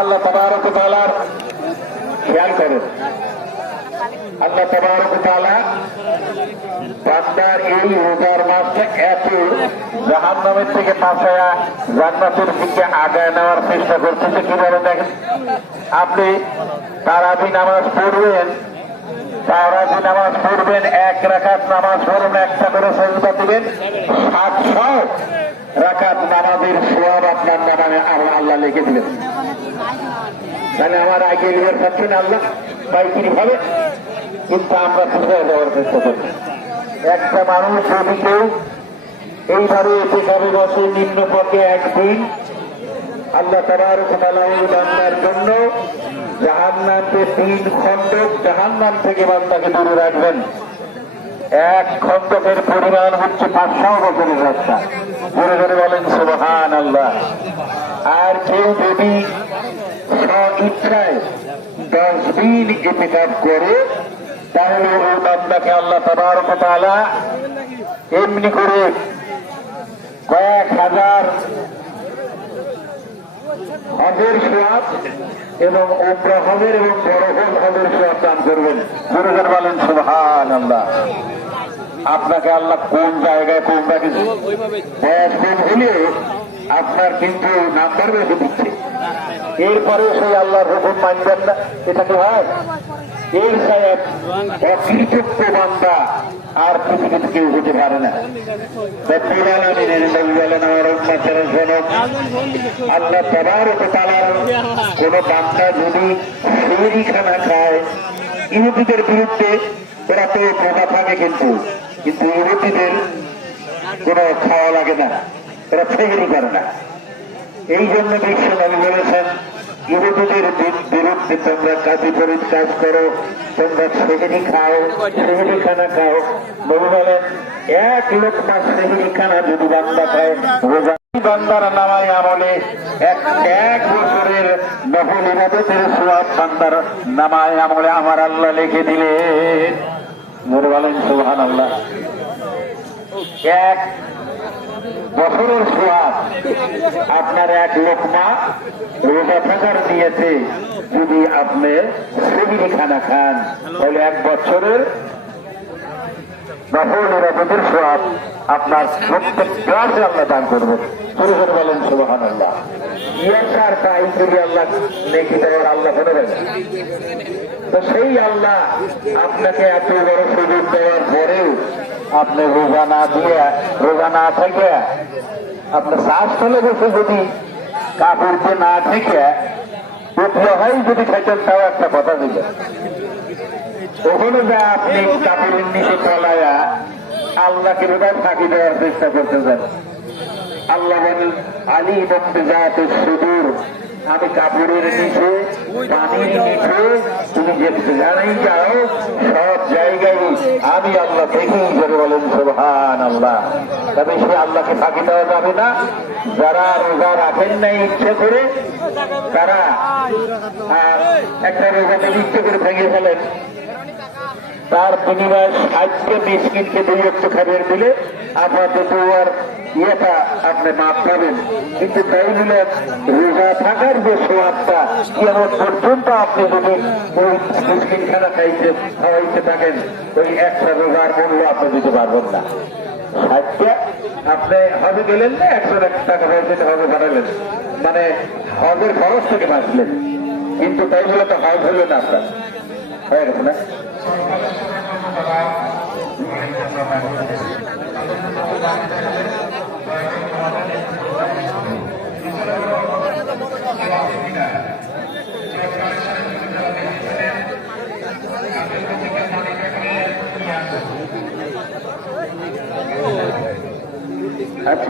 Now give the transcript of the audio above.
আল্লাহ তবারক তালার খেয়াল করেন আল্লাহ তবারক তালা বান্দার এই রোজার মাসে এত থেকে জান্নাতের দিকে আগায় নেওয়ার চেষ্টা কীভাবে দেখেন? আপনি তারাবি নামাজ পড়বেন, তারাবি নামাজ পড়বেন, এক রাকাত নামাজ পড়বেন, একটা করে সজদা দিবেন, সাতশো রাকাত নামাজের সোয়াব আপনার নামে আল্লাহ আল্লাহ লিখে দিলেন তাহলে আমার আগে লিখে পাচ্ছেন আল্লাহ বাইকির ভাবে কিন্তু আমরা কোথায় যাওয়ার চেষ্টা করি একটা মানুষ যদি কেউ এইভাবে এতে যাবে বসে নিম্ন পক্ষে একদিন আল্লাহ তাবার বান্দার জন্য জাহান্নামকে তিন খণ্ডক জাহান্নাম থেকে বান্দাকে দূরে রাখবেন। এক খণ্ডকের পরিমাণ হচ্ছে পাঁচশো বছরের রাস্তা। ধরে জোরে বলেন, সুবহান আল্লাহ আর কেউ যদি ইচ্ছায় দশ দিন ইতিকাপ করে, তাহলে ওই বান্দাকে আল্লাহ তাবারক তাআলা এমনি করে কয়েক হাজার হজের সোয়াব এবং উমরা হজের এবং বড় হজ হজের সোয়াব দান করবেন। গুরুজন বলেন সুবহান আল্লাহ আপনাকে আল্লাহ কোন জায়গায় কোনটা কিছু হলেও আপনার কিন্তু নাম্বার বেশি দিচ্ছে। এরপরে সেই আল্লাহর হুকুম মানবেন না। এটা কি হয়? এর সাহেব আর পৃথিবীতে কেউ হতে পারে না। আল্লাহ তাআলার কোন বান্দা যদি সেহরি খানা খায়, ইহুদিদের বিরুদ্ধে ওরা তো বোঝা থাকে কিন্তু কিন্তু ইহুদিদের কোন খাওয়া লাগে না। ওরা সেহরি করে না এই জন্য বিশ্ব নবী বলেছেন, ইহুদিদের বিরুদ্ধে তোমরা কাজী পরিত কাজ করো, তোমরা সেহেরি খাও, সেহেরি খানা খাও। নবী বলেন, এক লোক মাস সেহেরি খানা যদি বান্দা খায়, রোজা বান্দার নামায় আমলে, এক এক বছরের নফল ইবাদতের সোয়াব বান্দার নামায় আমলে আমার আল্লাহ লিখে দিলেন। বলেন সুবহান আল্লাহ এক বছরের সোয়াব। আপনার এক লোকমা রোজা থাকার নিয়েছে যদি আপনি সেবিরি খানা খান তাহলে এক বছরের সোয়াব আপনার প্রত্যেক দান। তো সেই আল্লাহ আপনাকে এত বড় সুযোগ দেওয়ার পরেও আপনি রোজা না দিয়ে রোজা না থেকে আপনার শ্বাস ফেলে বসে যদি কাপড়কে না থেকে, উঠলে হয় যদি খেতেন, তাও একটা কথা দিল ওখানে যা আপনি কাপড়ের নিচে তলায়া আল্লাহকে বোধহয় ফাঁকি দেওয়ার চেষ্টা করতেছেন আল্লাহ বলেন, আলী বক্তে যাতে সুদূর, আমি কাপড়ের নিচে, পানির নিচে, তুমি যে জানাই যাও, সব আমি আল্লাহ দেখেই করে বলেন সোহান আল্লাহ তবে সে আল্লাহকে ফাঁকি দেওয়া যাবে না। যারা রোজা রাখেন নাই ইচ্ছে করে, তারা একটা রোজা যদি ইচ্ছে করে ভেঙে ফেলেন। তার বিনিময়ে ষাটকে বিস্কিটকে দুই একটু খাবার দিলে আপাতত আর ইয়েটা আপনি মাপ পাবেন। কিন্তু তাই বলে রোজা থাকার যে সোয়াবটা কেমন পর্যন্ত আপনি যদি ওই বিস্কিট খানা খাইতে, খাওয়াইতে থাকেন, ওই একটা রোজার মূল্য আপনি দিতে পারবেন না। আজকে আপনি হজে গেলেন না, একশো এক টাকা পয়সা হজে পাঠালেন। মানে হজের খরচ থেকে বাঁচলেন। কিন্তু তাই বলে তো হজ হলো আপনার। হয়ে গেছে না? আচ্ছা